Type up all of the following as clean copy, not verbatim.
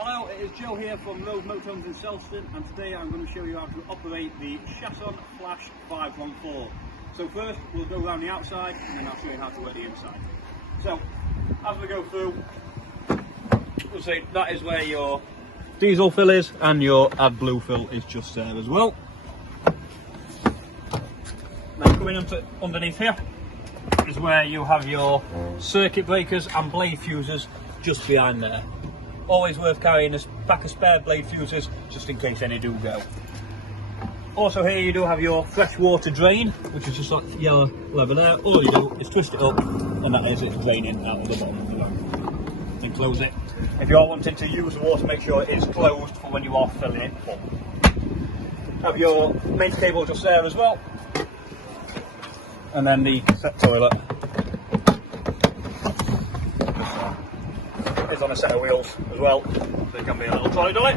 Hello, it is Joe here from Rove Motorhomes in Chausson, and today I'm going to show you how to operate the Chausson Flash 514. So first we'll go around the outside and then I'll show you how to work the inside. So as we go through, we'll see that is where your diesel fill is, and your AdBlue fill is just there as well. Now coming underneath here is where you have your circuit breakers and blade fuses just behind there. Always worth carrying a pack of spare blade fuses just in case any do go. Also here you do have your fresh water drain, which is just like the yellow lever there. All you do is twist it up and that is it draining out of the bottom of the road. Then close it. If you are wanting to use the water, make sure it is closed for when you are filling it full. Have your main cable just there as well. And then the cassette toilet is on a set of wheels as well, so it can be a little trolley dolly.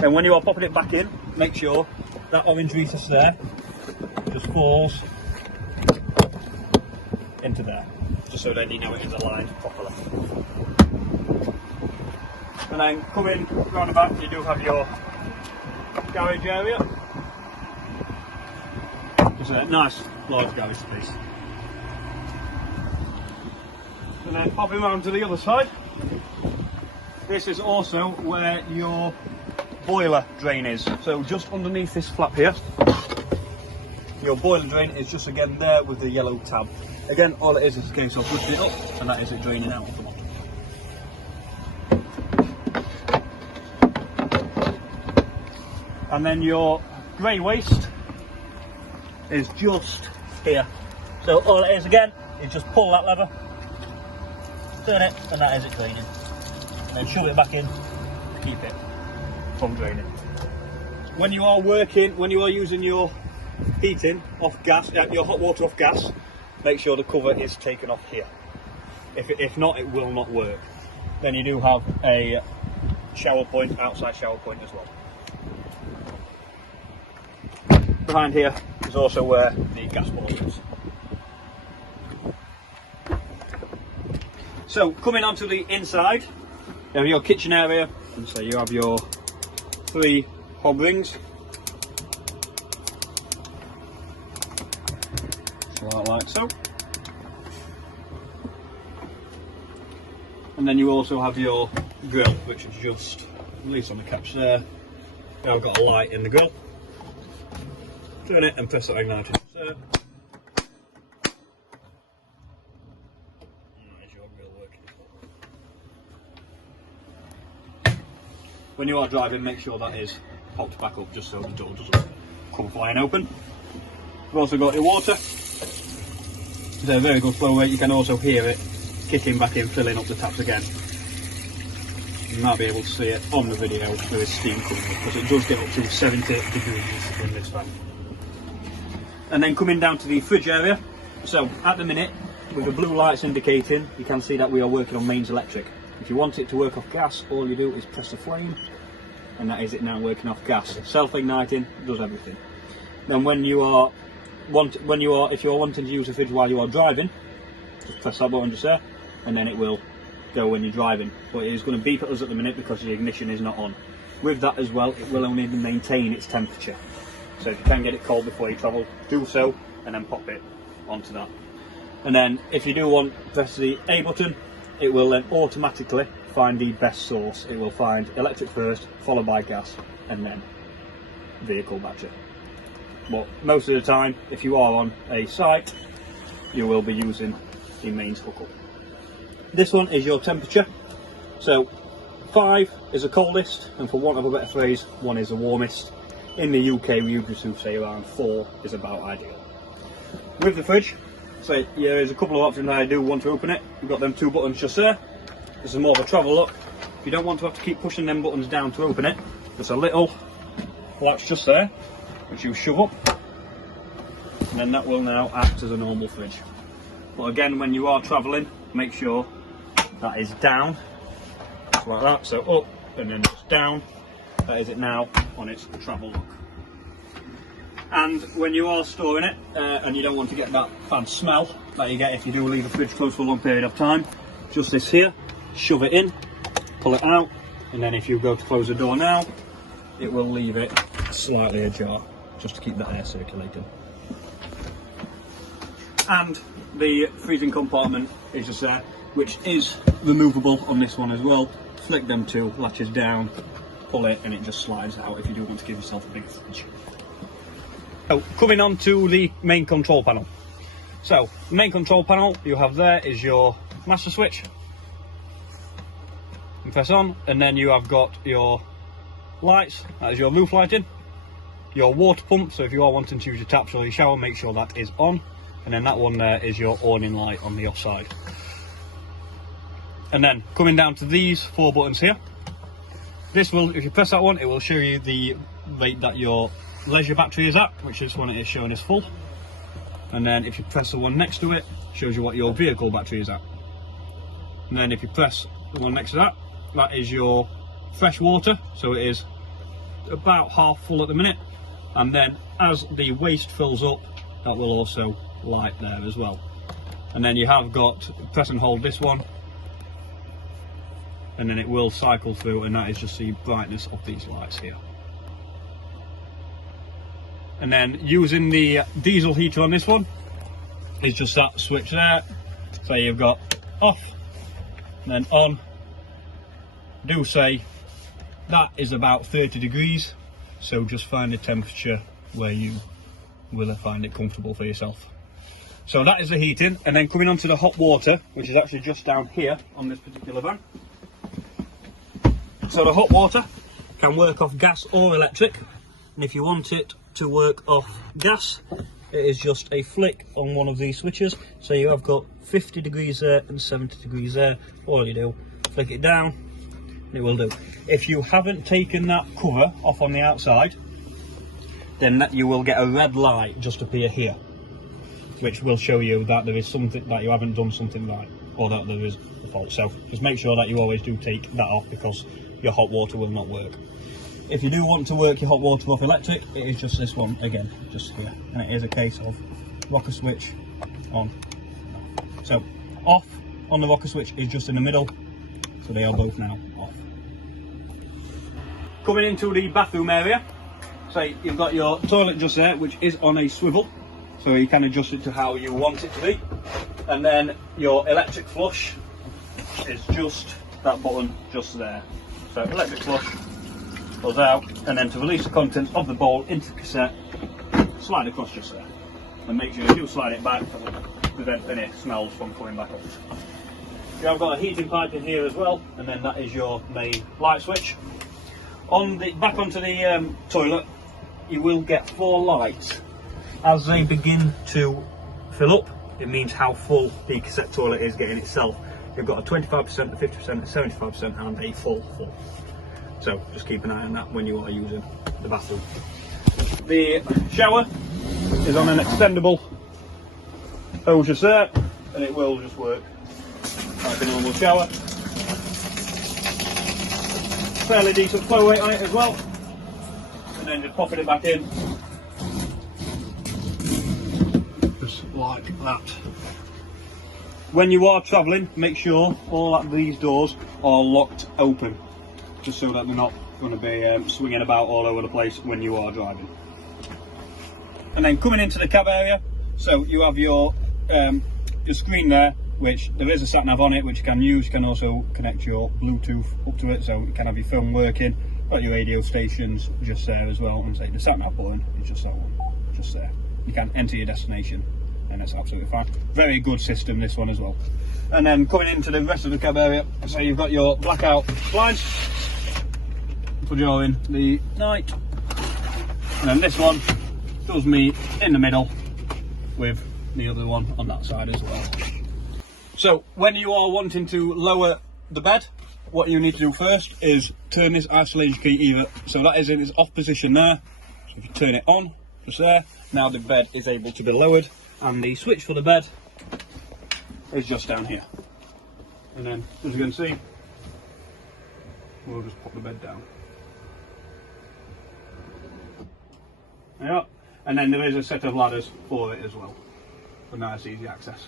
And when you are popping it back in, make sure that orange recess there just falls into there, just so then you know it is aligned properly. And then coming round the back, you do have your garage area. It's a nice large garage space. And then popping round to the other side, this is also where your boiler drain is. So just underneath this flap here, your boiler drain is just again there with the yellow tab. Again, all it is a case of lifting it up and that is it draining out of the bottom. And then your grey waste is just here. So all it is again is just pull that lever, turn it, and that is it draining. And then shove it back in to keep it from draining. When you are working, when you are using your heating off gas, your hot water off gas, make sure the cover is taken off here. If not, it will not work. Then you do have a shower point, outside shower point as well. Behind here is also where the gas boiler is. So coming onto the inside, you have your kitchen area, and so you have your 3 hob rings, like so. And then you also have your grill, which is just, at least on the catch there, now I've got a light in the grill. Turn it and press that igniter. So, and that is your grill working. When you are driving, make sure that is popped back up just so the door doesn't come flying open. We've also got your water. It's a very good flow rate. You can also hear it kicking back in, filling up the taps again. You might be able to see it on the video with its steam coming up, because it does get up to 70 degrees in this fan. And then coming down to the fridge area, so at the minute with the blue lights indicating, you can see that we are working on mains electric. If you want it to work off gas, all you do is press the flame and that is it now working off gas. Self-igniting, does everything. Then when you are if you are wanting to use the fridge while you are driving, just press that button just there and then it will go when you're driving. But it is going to beep at us at the minute because the ignition is not on. With that as well, it will only maintain its temperature. So if you can get it cold before you travel, do so and then pop it onto that. And then if you do want to press the A button, it will then automatically find the best source. It will find electric first, followed by gas, and then vehicle battery. But most of the time, if you are on a site, you will be using the mains hookup. This one is your temperature. So 5 is the coldest, and for want of a better phrase, 1 is the warmest. In the UK, we usually say around 4 is about ideal. With the fridge, so there's a couple of options I do want to open it. You've got them 2 buttons just there. This is more of a travel look. If you don't want to have to keep pushing them buttons down to open it, there's a little latch just there, which you shove up, and then that will now act as a normal fridge. But again, when you are travelling, make sure that is down, like that, so up and then just down. That is it now on its travel look. And when you are storing it and you don't want to get that bad smell that you get if you do leave the fridge closed for a long period of time, just this here, shove it in, pull it out, and then if you go to close the door now, it will leave it slightly ajar, just to keep the air circulating. And the freezing compartment is just there, which is removable on this one as well. Flick them two latches down, pull it, and it just slides out if you do want to give yourself a big fridge. So, coming on to the main control panel. So, the main control panel you have there is your master switch. You press on, and then you have got your lights, that is your roof lighting. Your water pump, so if you are wanting to use your taps or your shower, make sure that is on. And then that one there is your awning light on the off side. And then coming down to these 4 buttons here, this will, if you press that one, it will show you the rate that your leisure battery is at, which is when it is showing as full. And then if you press the one next to it, it shows you what your vehicle battery is at. And then if you press the one next to that, that is your fresh water, so it is about half full at the minute. And then as the waste fills up, that will also light there as well. And then you have got, press and hold this one, and then it will cycle through, and that is just the brightness of these lights here. And then using the diesel heater on this one is just that switch there. So you've got off and then on. Do say that is about 30 degrees, so just find a temperature where you will find it comfortable for yourself. So that is the heating, and then coming on to the hot water, which is actually just down here on this particular van. So the hot water can work off gas or electric, and if you want it to work off gas, it is just a flick on one of these switches. So you have got 50 degrees there and 70 degrees there. All you do, flick it down, and it will do. If you haven't taken that cover off on the outside, then you will get a red light just appear here, which will show you that there is something, that you haven't done something right, or that there is a fault. So just make sure that you always do take that off, because your hot water will not work. If you do want to work your hot water off electric, it is just this one again, just here, and it is a case of rocker switch on. So off on the rocker switch is just in the middle, so they are both now off. Coming into the bathroom area, so you've got your toilet just there, which is on a swivel, so you can adjust it to how you want it to be. And then your electric flush is just that button just there. So electric flush goes out, and then to release the contents of the bowl into the cassette, slide across just there. And make sure you do slide it back to prevent any smells from coming back up. You have got a heating pipe in here as well, and then that is your main light switch. On the back onto the toilet, you will get 4 lights. As they begin to fill up, it means how full the cassette toilet is getting itself. You've got a 25%, a 50%, a 75%, and a full. So just keep an eye on that when you are using the bathroom. The shower is on an extendable hose just there, and it will just work like a normal shower. Fairly decent flow rate on it as well, and then just popping it back in, just like that. When you are travelling, make sure all of these doors are locked open, just so that they're not going to be swinging about all over the place when you are driving. And then coming into the cab area, so you have your screen there, which there is a sat nav on it, which you can use. You can also connect your Bluetooth up to it, so you can have your film working. Got your radio stations just there as well, and say the sat nav button is just that one, just there. You can enter your destination, and that's absolutely fine. Very good system, this one as well. And then coming into the rest of the cab area, so you've got your blackout blinds for during the night, and then this one does meet in the middle with the other one on that side as well. So when you are wanting to lower the bed, what you need to do first is turn this isolation key either, so that is in its off position there. So if you turn it on, just there, now the bed is able to be lowered, and the switch for the bed is just down here. And then, as you can see, we'll just pop the bed down. Yeah, and then there is a set of ladders for it as well, for nice easy access.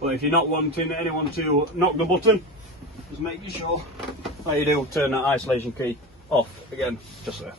But if you're not wanting anyone to knock the button, Just making sure that you do turn that isolation key off again, just there.